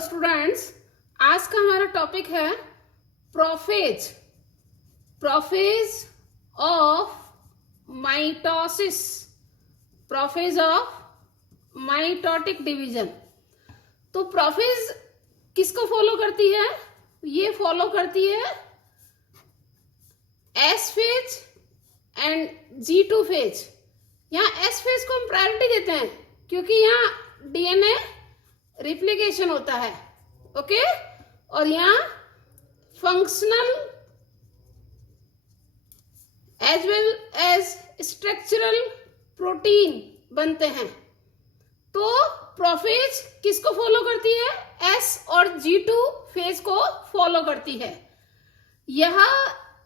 Students, आज का हमारा टॉपिक है prophase prophase of mitosis, prophase of mitotic division. तो प्रोफेज किसको फॉलो करती है? ये फॉलो करती है S phase and G2 phase. यहाँ एस फेज को हम प्रायोरिटी देते हैं क्योंकि यहाँ डीएनए रिप्लिकेशन होता है, ओके। और यहाँ functional as well as structural protein बनते हैं। तो प्रोफेज किसको फॉलो करती है? एस और G2 फेज को फॉलो करती है। यह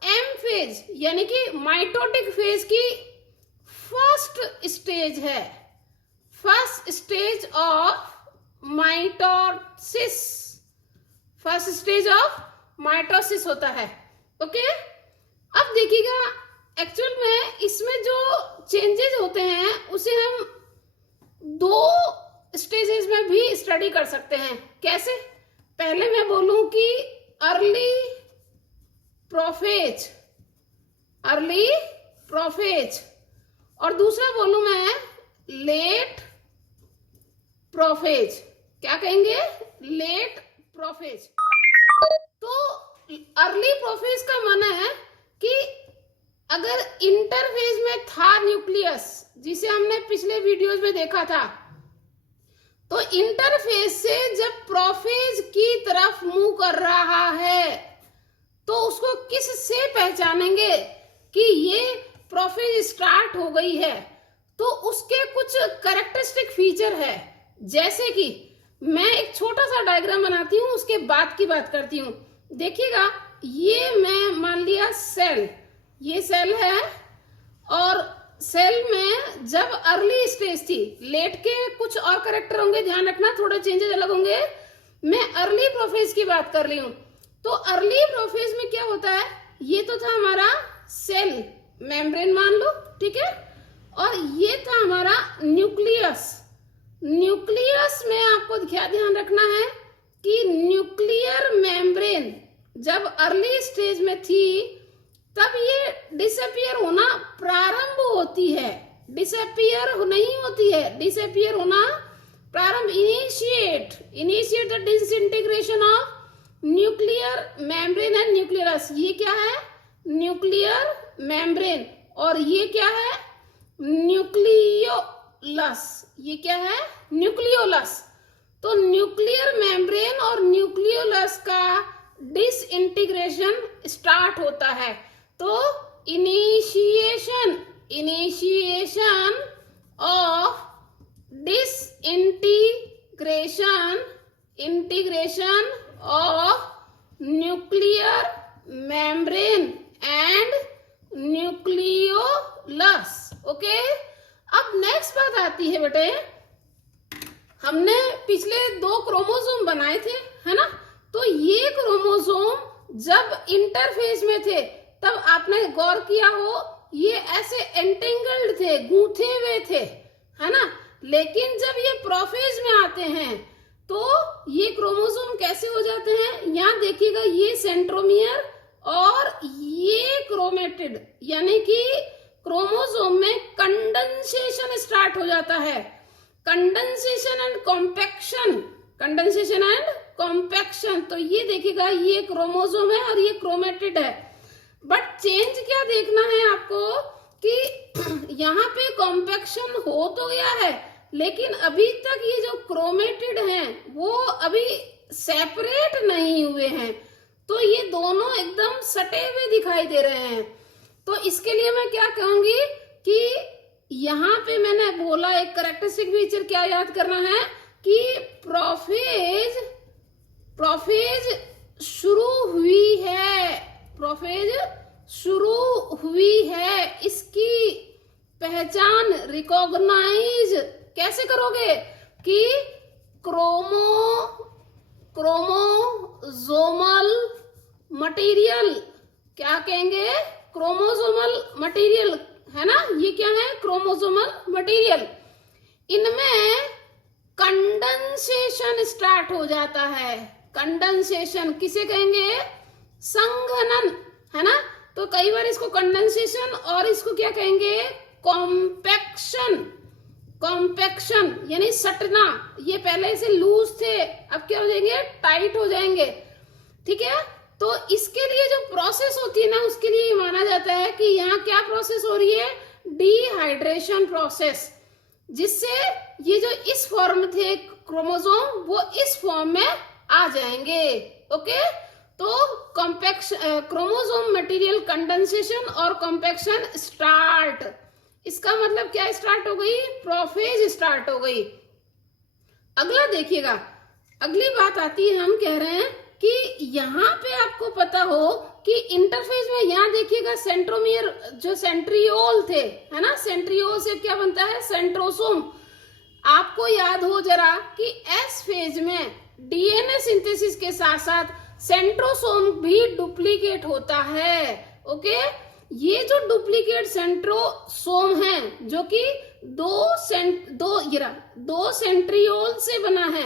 एम फेज यानी कि माइटोटिक फेज की फर्स्ट स्टेज है, first stage of mitosis, first stage of mitosis होता है, ओके। अब देखिएगा, एक्चुअल में इसमें जो चेंजेस होते हैं उसे हम दो स्टेजेस में भी स्टडी कर सकते हैं। कैसे? पहले मैं बोलूं कि अर्ली प्रोफेज, अर्ली प्रोफेज, और दूसरा बोलूं मैं लेट प्रोफेज। क्या कहेंगे? Late prophase. तो अर्ली प्रोफेज का माना है कि अगर इंटरफेज में था न्यूक्लियस, जिसे हमने पिछले वीडियोस में देखा था, तो इंटरफेज से जब प्रोफेज की तरफ मूव कर रहा है तो उसको किस से पहचानेंगे कि ये प्रोफेज स्टार्ट हो गई है? तो उसके कुछ कैरेक्टरिस्टिक फीचर है। जैसे कि मैं एक छोटा सा डायग्राम बनाती हूँ, उसके बाद की बात करती हूँ। देखिएगा, ये मैं मान लिया सेल, ये सेल है, और सेल में जब अर्ली स्टेज थी, लेट के कुछ और कैरेक्टर होंगे, ध्यान रखना, थोड़े चेंजेस अलग होंगे। मैं अर्ली प्रोफेज की बात कर रही हूँ। तो अर्ली प्रोफेज में क्या होता है? ये तो था हमारा सेल मेम्ब्रेन मान लो, ठीक है, और ये था हमारा न्यूक्लियस। न्यूक्लियस में आपको क्या ध्यान रखना है कि न्यूक्लियर मेम्ब्रेन जब अर्ली स्टेज में थी तब ये डिसअपियर होना प्रारंभ होती है, डिसअपियर नहीं होती है, डिसअपियर होना प्रारंभ, initiate the disintegration of nuclear membrane and nucleus. ये क्या है? Nuclear membrane. और ये क्या है? न्यूक्लियोलस। ये क्या है? न्यूक्लियोलस। तो न्यूक्लियर मेम्ब्रेन और न्यूक्लियोलस का डिसइंटीग्रेशन स्टार्ट होता है। तो initiation of integration of nuclear membrane and nucleolus, okay. अब नेक्स्ट बात आती है बेटे, हमने पिछले 2 क्रोमोसोम बनाए थे, है ना? तो ये क्रोमोसोम जब इंटरफेज में थे तब आपने गौर किया हो, ये ऐसे एंटेंगल्ड थे, गूंथे हुए थे, है ना? लेकिन जब ये प्रोफेज में आते हैं तो ये क्रोमोसोम कैसे हो जाते हैं? यहाँ देखिएगा, ये सेंट्रोमियर और ये क्रोमेटिड, यानी कि क्रोमोसोम में कंडेंसेशन स्टार्ट हो जाता है। Condensation and compaction. तो ये देखिएगा, ये क्रोमोसोम है और ये क्रोमेटिड है। बट चेंज क्या देखना है आपको कि यहाँ पे कॉम्पैक्शन हो तो गया है, लेकिन अभी तक ये जो क्रोमेटिड हैं वो अभी सेपरेट नहीं हुए हैं। तो ये दोनों एकदम सटे हुए दिखाई दे रहे हैं। तो इसके लिए मैं क्या कहूंगी कि यहाँ पे मैंने बोला एक कैरेक्टरिस्टिक फीचर क्या याद करना है कि प्रोफेज शुरू हुई है, इसकी पहचान रिकॉग्नाइज कैसे करोगे कि क्रोमोसोमल मटेरियल, क्या कहेंगे? क्रोमोसोमल मटेरियल, है ना? ये क्या है? Chromosomal material. इनमें कंडेंसेशन स्टार्ट हो जाता है। कंडेंसेशन किसे कहेंगे? संघनन, है ना। तो कई बार इसको कंडेंसेशन और इसको क्या कहेंगे? कॉम्पैक्शन। कॉम्पैक्शन यानी सटना। ये पहले से लूज थे, अब क्या हो जाएंगे? टाइट हो जाएंगे। ठीक है, तो इसके लिए जो प्रोसेस होती है ना, उसके लिए माना जाता है कि यहाँ क्या प्रोसेस हो रही है? डिहाइड्रेशन प्रोसेस, जिससे ये जो इस फॉर्म थे क्रोमोसोम वो इस फॉर्म में आ जाएंगे। ओके, तो कॉम्पैक्शन, क्रोमोसोम मटेरियल कंडेंसेशन और कॉम्पैक्शन स्टार्ट। इसका मतलब क्या स्टार्ट हो गई? प्रोफेज स्टार्ट हो गई। अगला देखिएगा, अगली बात आती है, हम कह रहे हैं कि यहाँ पे आपको पता हो कि इंटरफेज में, यहाँ देखिएगा सेंट्रोमियर जो सेंट्रियोल थे, है ना, सेंट्रियोल से क्या बनता है? सेंट्रोसोम। आपको याद हो जरा कि एस फेज में डीएनए सिंथेसिस के साथ साथ सेंट्रोसोम भी डुप्लीकेट होता है। ओके, ये जो डुप्लीकेट सेंट्रोसोम है जो कि दो सेंट्रियोल से बना है,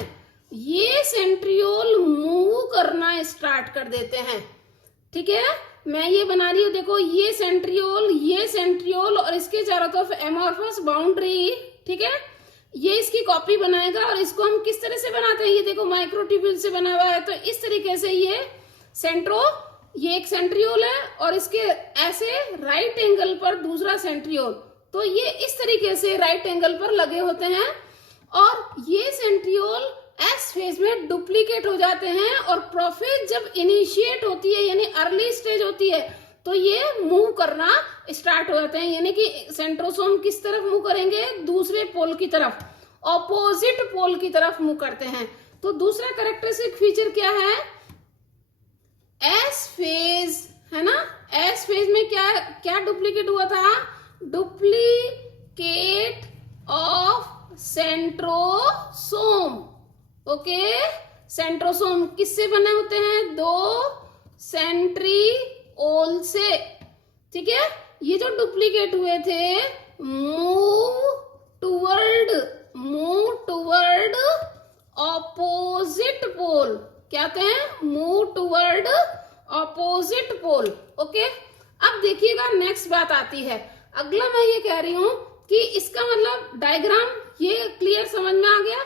ये सेंट्रियोल मूव करना स्टार्ट कर देते हैं। ठीक है, मैं ये बना रही हूं, देखो ये सेंट्रियोल और इसके चारों तरफ एमॉर्फस बाउंड्री। ठीक है, ये इसकी कॉपी बनाएगा और इसको हम किस तरह से बनाते हैं? ये देखो माइक्रोट्यूब्यूल से बना हुआ है, तो इस तरीके से ये एक सेंट्रियोल है और इसके ऐसे राइट एंगल पर दूसरा सेंट्रियोल, तो ये इस तरीके से राइट एंगल पर लगे होते हैं और ये सेंट्रियोल एस फेज में डुप्लीकेट हो जाते हैं और प्रोफेज जब इनिशिएट होती है यानी अर्ली स्टेज होती है तो ये मूव करना स्टार्ट हो जाते हैं। यानी कि सेंट्रोसोम किस तरफ मूव करेंगे? दूसरे पोल की तरफ, ऑपोजिट पोल की तरफ मूव करते हैं। तो दूसरा कैरेक्टरिस्टिक फीचर क्या है? एस फेज, है ना। एस फेज में क्या डुप्लीकेट हुआ था? Duplicate of centrosome. Okay, centrosome किससे बने होते हैं? दो सेंट्रियोल से। ठीक है, ये जो डुप्लीकेट हुए थे मूव टूवर्ड ऑपोजिट पोल। क्या कहते हैं? Move toward opposite pole. Okay, अब देखिएगा नेक्स्ट बात आती है। अगला मैं ये कह रही हूं कि इसका मतलब डायग्राम ये क्लियर समझ में आ गया।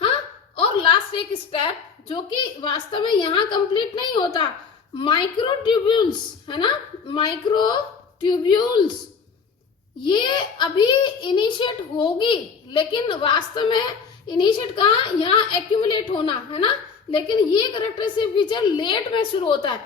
हाँ, और लास्ट एक स्टेप जो कि वास्तव में यहाँ कंप्लीट नहीं होता, माइक्रोट्यूब्यूल्स, है ना, माइक्रोट्यूब्यूल्स ये अभी इनिशिएट होगी, लेकिन वास्तव में इनिशिएट कहाँ? यहाँ एक्यूमुलेट होना, है ना। लेकिन ये कैरेक्टरिस्टिक फीचर लेट में शुरू होता है।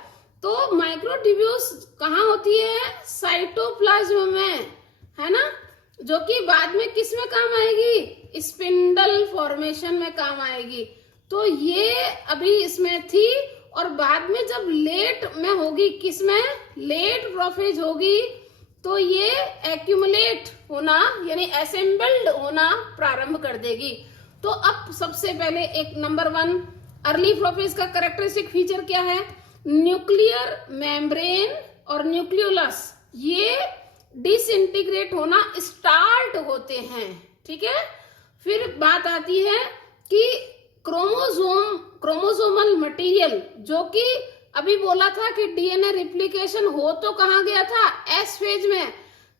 तो माइक्रोट्यूब्यूल्स कहाँ होती है? साइटोप्लाज्म में, है ना, जो कि बाद में किस में काम आएगी? स्पिंडल फॉर्मेशन में काम आएगी। तो ये अभी इसमें थी और बाद में जब लेट में होगी, किस में? लेट प्रोफेज होगी, तो ये एक्यूमुलेट होना यानी असेंबल्ड होना प्रारंभ कर देगी। तो अब सबसे पहले एक नंबर 1 अर्ली प्रोफेज का कैरेक्टरिस्टिक फीचर क्या है? न्यूक्लियर मेम्ब्रेन और न्यूक्लियोलस ये डिसइंटीग्रेट होना स्टार्ट होते हैं। ठीक है, फिर बात आती है कि क्रोमोसोमल मटेरियल, जो कि अभी बोला था कि डीएनए रिप्लिकेशन हो तो कहाँ गया था? एस फेज में।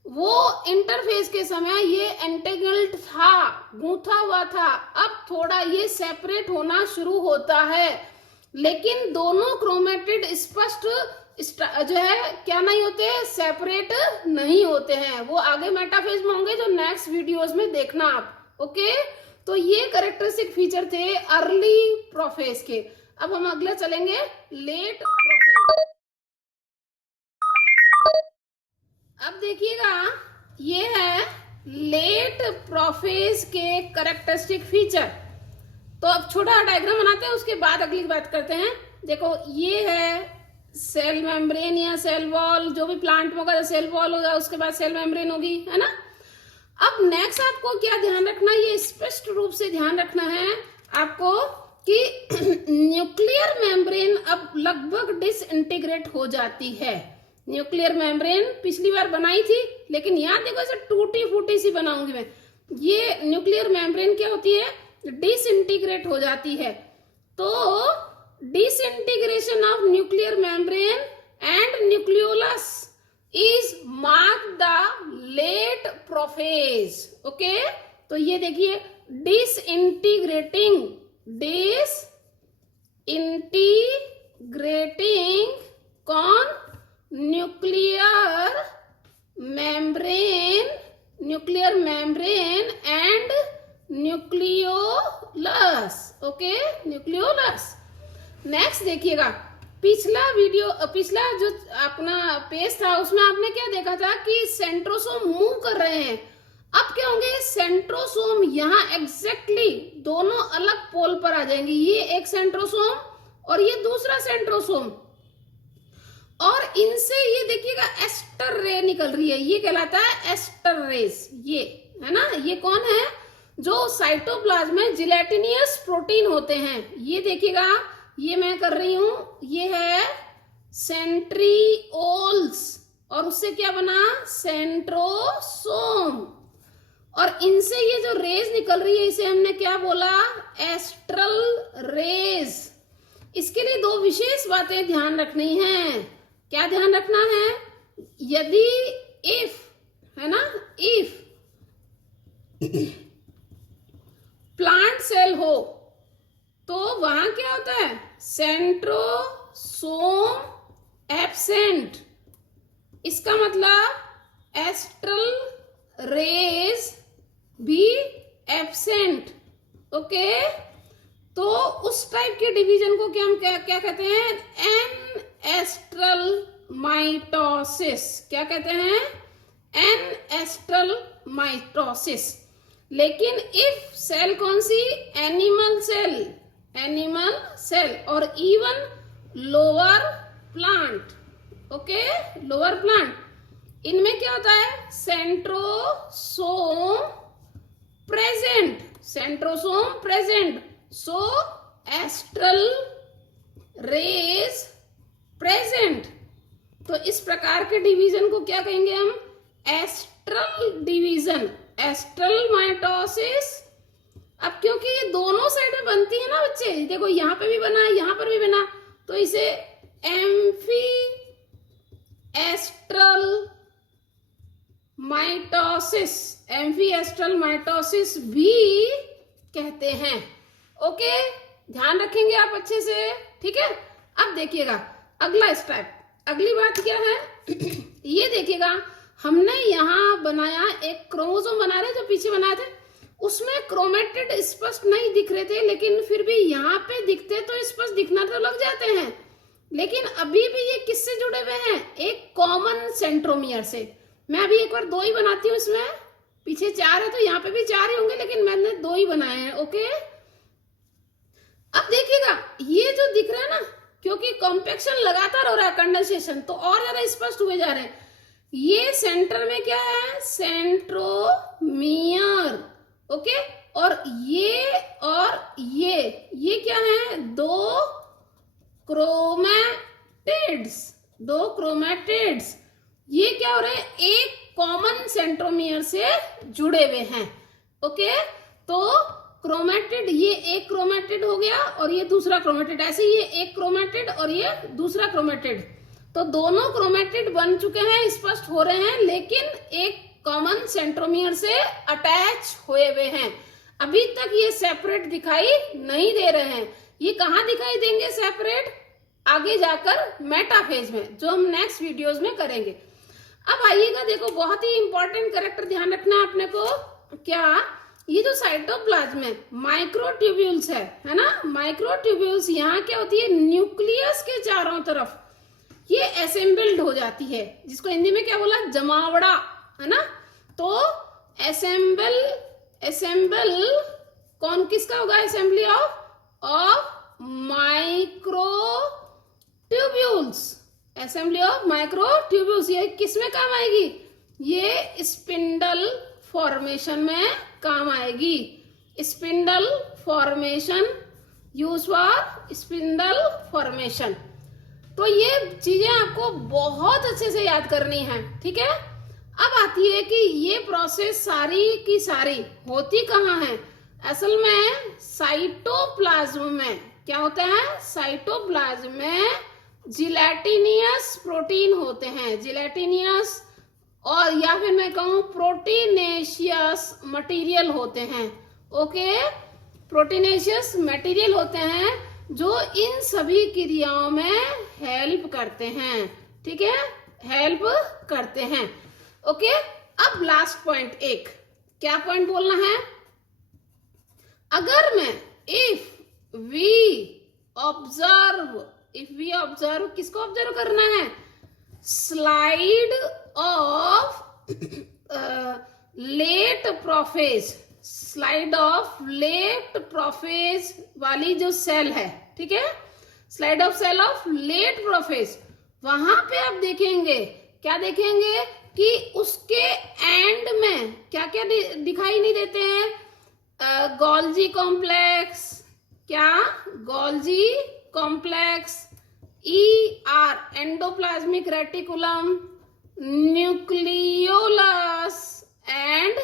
वो इंटरफेज के समय ये एंटेगल्ड था, गूंथा हुआ था। अब थोड़ा ये सेपरेट होना शुरू होता है, लेकिन दोनों क्रोमेटिड स्पष्ट जो है क्या नहीं होते? सेपरेट नहीं होते हैं। वो आगे मेटाफेज में होंगे जो नेक्स्ट वीडियोस में देखना आप। ओके, तो ये कैरेक्टरिस्टिक फीचर थे अर्ली प्रोफेज के। अब हम अगला चलेंगे लेट प्रोफेज। अब देखिएगा ये है लेट प्रोफेज के कैरेक्टरिस्टिक फीचर। तो अब छोटा डायग्राम बनाते हैं, उसके बाद अगली बात करते हैं। देखो ये है सेल मेम्ब्रेन या सेल वॉल, जो भी प्लांट में होगा सेल वॉल होगा, उसके बाद सेल मेम्ब्रेन होगी, है ना। अब नेक्स्ट आपको क्या ध्यान रखना, ये स्पष्ट रूप से ध्यान रखना है आपको कि न्यूक्लियर मेम्ब्रेन अब लगभग डिसइंटीग्रेट हो जाती है। न्यूक्लियर मेम्ब्रेन पिछली बार बनाई थी, लेकिन यहाँ देखो ऐसे टूटी फूटी सी बनाऊंगी मैं। ये न्यूक्लियर मेम्ब्रेन क्या होती है? डिसइंटीग्रेट हो जाती है। तो disintegration of nuclear membrane and nucleolus is mark the late prophase. Okay, तो ये देखिए डिसइंटीग्रेटिंग कौन, nuclear membrane and nucleolus. Okay, nucleolus. Next देखिएगा, पिछला जो अपना पेज था उसमें आपने क्या देखा था कि सेंट्रोसोम मूव कर रहे हैं। अब क्या होंगे, सेंट्रोसोम यहाँ एग्जैक्टली दोनों अलग पोल पर आ जाएंगे। ये एक सेंट्रोसोम और ये दूसरा सेंट्रोसोम, और इनसे ये देखिएगा एस्टर रे निकल रही है, ये कहलाता है एस्टर रेस। ये है ना, ये कौन है, जो साइटोप्लाज्म में जिलेटिनियस प्रोटीन होते हैं। ये देखिएगा, ये मैं कर रही हूं, ये है सेंट्रिओल्स और उससे क्या बना, सेंट्रोसोम। और इनसे ये जो रेज निकल रही है इसे हमने क्या बोला, एस्ट्रल रेज। इसके लिए दो विशेष बातें ध्यान रखनी है। क्या ध्यान रखना है, यदि इफ है ना, इफ प्लांट सेल हो तो वहां क्या होता है, सेंट्रोसोम एब्सेंट। इसका मतलब एस्ट्रल रेज भी एब्सेंट। ओके, तो उस टाइप के डिवीजन को क्या हम क्या कहते हैं, एन एस्ट्रल माइटोसिस। क्या कहते हैं, एन एस्ट्रल माइटोसिस। लेकिन इफ सेल कौन सी, एनिमल सेल और even lower plant. Okay, lower plant, इनमें क्या होता है, सेंट्रोसोम प्रेजेंट, सो एस्ट्रल रेज प्रेजेंट। तो इस प्रकार के डिवीजन को क्या कहेंगे हम, एस्ट्रल डिवीजन, एस्ट्रल माइटोसिस। अब क्योंकि ये दोनों साइड में बनती है ना बच्चे, देखो यहाँ पे भी बना, यहाँ पर भी बना, तो इसे एम्फी एस्ट्रल माइटोसिस भी कहते हैं। ओके, ध्यान रखेंगे आप अच्छे से, ठीक है। अब देखिएगा अगला स्टेप, अगली बात क्या है ये देखिएगा, हमने यहाँ बनाया एक क्रोमोसोम बना रहे जो पीछे बनाए थे, उसमें क्रोमेटिड स्पष्ट नहीं दिख रहे थे, लेकिन फिर भी यहाँ पे दिखते तो स्पष्ट दिखना तो लग जाते हैं। लेकिन अभी भी ये किससे जुड़े हुए हैं, एक कॉमन सेंट्रोमियर से। मैं अभी एक बार 2 ही बनाती हूँ, इसमें पीछे 4 है तो यहाँ पे भी 4 ही होंगे, लेकिन मैंने 2 ही बनाए हैं। ओके, अब देखिएगा ये जो दिख रहा है ना, क्योंकि कॉम्पैक्शन लगातार हो रहा है, कंडेंसेशन, तो और ज्यादा स्पष्ट हुए जा रहे हैं। ये सेंटर में क्या है, सेंट्रोमियर। ओके, और ये क्या है, 2 क्रोमैटिड्स। ये क्या हो रहे हैं, एक कॉमन सेंट्रोमियर से जुड़े हुए हैं। ओके, तो क्रोमैटिड, ये एक क्रोमैटिड हो गया और ये दूसरा क्रोमैटिड, ऐसे ये एक क्रोमैटिड और ये दूसरा क्रोमैटिड, तो दोनों क्रोमैटिड बन चुके हैं, स्पष्ट हो रहे हैं, लेकिन एक कॉमन सेंट्रोमियर से अटैच हुए हुए हैं। अभी तक ये सेपरेट दिखाई नहीं दे रहे हैं। ये कहाँ दिखाई देंगे सेपरेट, आगे जाकर मेटाफेज में, जो हम नेक्स्ट वीडियोस में करेंगे। अब आइएगा, देखो बहुत ही इंपॉर्टेंट कैरेक्टर ध्यान रखना है अपने को। क्या, ये जो साइटोप्लाज्म में माइक्रोट्यूब्यूल्स है ना, माइक्रोट्यूब्यूल्स यहाँ क्या होती है, न्यूक्लियस के चारों तरफ ये असेंबल्ड हो जाती है, जिसको हिंदी में क्या बोला, जमावड़ा, है ना। तो असेंबल कौन किसका होगा, असेंबली ऑफ माइक्रोट्यूब्यूल्स। ये किस में काम आएगी, ये स्पिंडल फॉर्मेशन में काम आएगी। Spindle formation, use for spindle formation. तो ये चीजें आपको बहुत अच्छे से याद करनी है, ठीक है। अब आती है कि ये प्रोसेस सारी की सारी होती कहाँ है, असल में साइटोप्लाज्म में क्या होता है, साइटोप्लाज्म में जिलेटिनियस प्रोटीन होते हैं, जिलेटिनियस, और या फिर मैं कहूं प्रोटीनेशियस मटेरियल होते हैं। ओके, प्रोटीनेशियस मटेरियल होते हैं जो इन सभी क्रियाओं में हेल्प करते हैं। ठीक है, हेल्प करते हैं। ओके, अब लास्ट पॉइंट, एक क्या पॉइंट बोलना है, अगर मैं इफ वी ऑब्जर्व, किसको ऑब्जर्व करना है, slide of late prophase, slide of late prophase वाली जो सेल है, ठीक है, slide of cell of late prophase, वहां पे आप देखेंगे, क्या देखेंगे कि उसके एंड में क्या क्या दिखाई नहीं देते हैं, गोल्जी कॉम्प्लेक्स, क्या, Golgi complex, ER endoplasmic reticulum, nucleolus and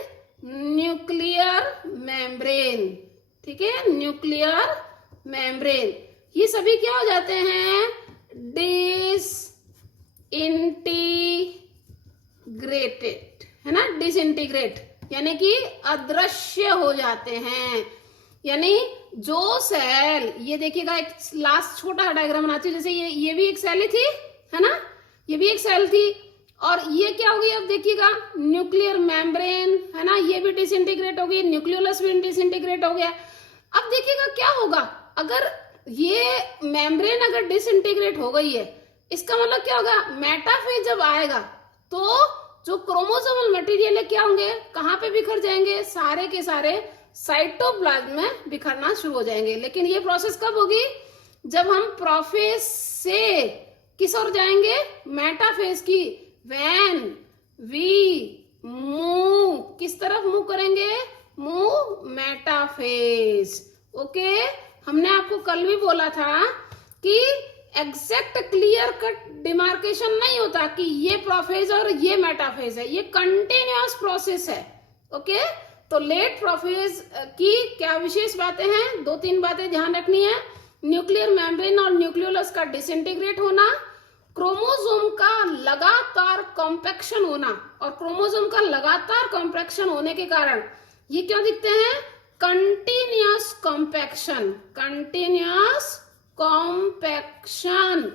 nuclear membrane. ठीक है, न्यूक्लियर मेम्ब्रेन, ये सभी क्या हो जाते हैं, डिसइंटीग्रेटेड, है ना, डिसइंटीग्रेट यानी कि अदृश्य हो जाते हैं। यानी जो सेल, ये देखिएगा, एक लास्ट छोटा डायग्राम बनाती हूँ, जैसे ये भी एक सेल ही थी, है ना, ये भी एक सेल थी, और ये क्या होगी, अब देखिएगा, न्यूक्लियर मेम्ब्रेन, है ना, ये भी डिसइंटीग्रेट हो गई, न्यूक्लियोलस भी डिसइंटीग्रेट हो गया। अब देखिएगा क्या होगा, अगर ये मेम्ब्रेन अगर डिसइंटीग्रेट हो गई है, इसका मतलब क्या होगा, मेटाफेज जब आएगा तो जो क्रोमोसोमल मटेरियल है क्या होंगे, कहां पे बिखर जाएंगे, सारे के सारे साइटोप्लाज्म में बिखरना शुरू हो जाएंगे। लेकिन ये प्रोसेस कब होगी, जब हम प्रोफेज से किस ओर जाएंगे, मेटाफेज की, व्हेन वी मूव, किस तरफ मूव करेंगे, मूव मेटाफेज। ओके, हमने आपको कल भी बोला था कि एग्जैक्ट क्लियर कट डिमार्केशन नहीं होता कि ये प्रोफेज और ये मेटाफेज है, ये कंटिन्यूअस प्रोसेस है। ओके, तो लेट प्रोफेज की क्या विशेष बातें हैं, 2-3 बातें ध्यान रखनी है, न्यूक्लियर मेम्ब्रेन और न्यूक्लियोलस का डिसइंटीग्रेट होना, क्रोमोसोम का लगातार कॉम्पैक्शन होना, और क्रोमोसोम का लगातार कॉम्पैक्शन होने के कारण ये क्यों दिखते हैं, कंटिन्यूअस कॉम्पैक्शन, कंटिन्यूअस कॉम्पैक्शन।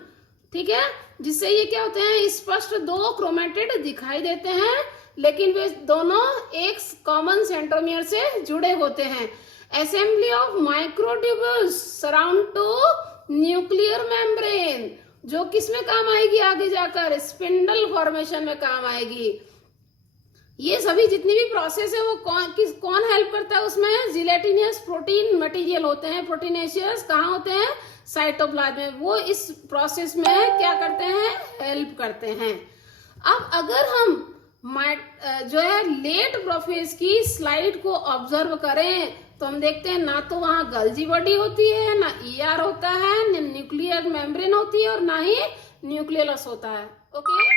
ठीक है, जिससे ये क्या होते हैं, स्पष्ट 2 क्रोमेटिड दिखाई देते हैं, लेकिन वे दोनों एक कॉमन सेंट्रोमियर से जुड़े होते हैं। Assembly of microtubules surround to nuclear membrane, जो किस में काम आएगी, आगे जाकर स्पिंडल फॉर्मेशन में काम आएगी। ये सभी जितनी भी प्रोसेस है वो कौन हेल्प करता है उसमें, जिलेटिनियस प्रोटीन मटेरियल होते हैं, प्रोटीनेशियस कहाँ होते हैं, साइटोप्लाज्म में, वो इस प्रोसेस में क्या करते हैं, हेल्प करते हैं। अब अगर हम जो है लेट प्रोफेज की स्लाइड को ऑब्जर्व करें तो हम देखते हैं ना तो वहां गल्जी बॉडी होती है, ना ER होता है, ना न्यूक्लियर मेम्ब्रेन होती है, और ना ही न्यूक्लियोलस होता है। ओके।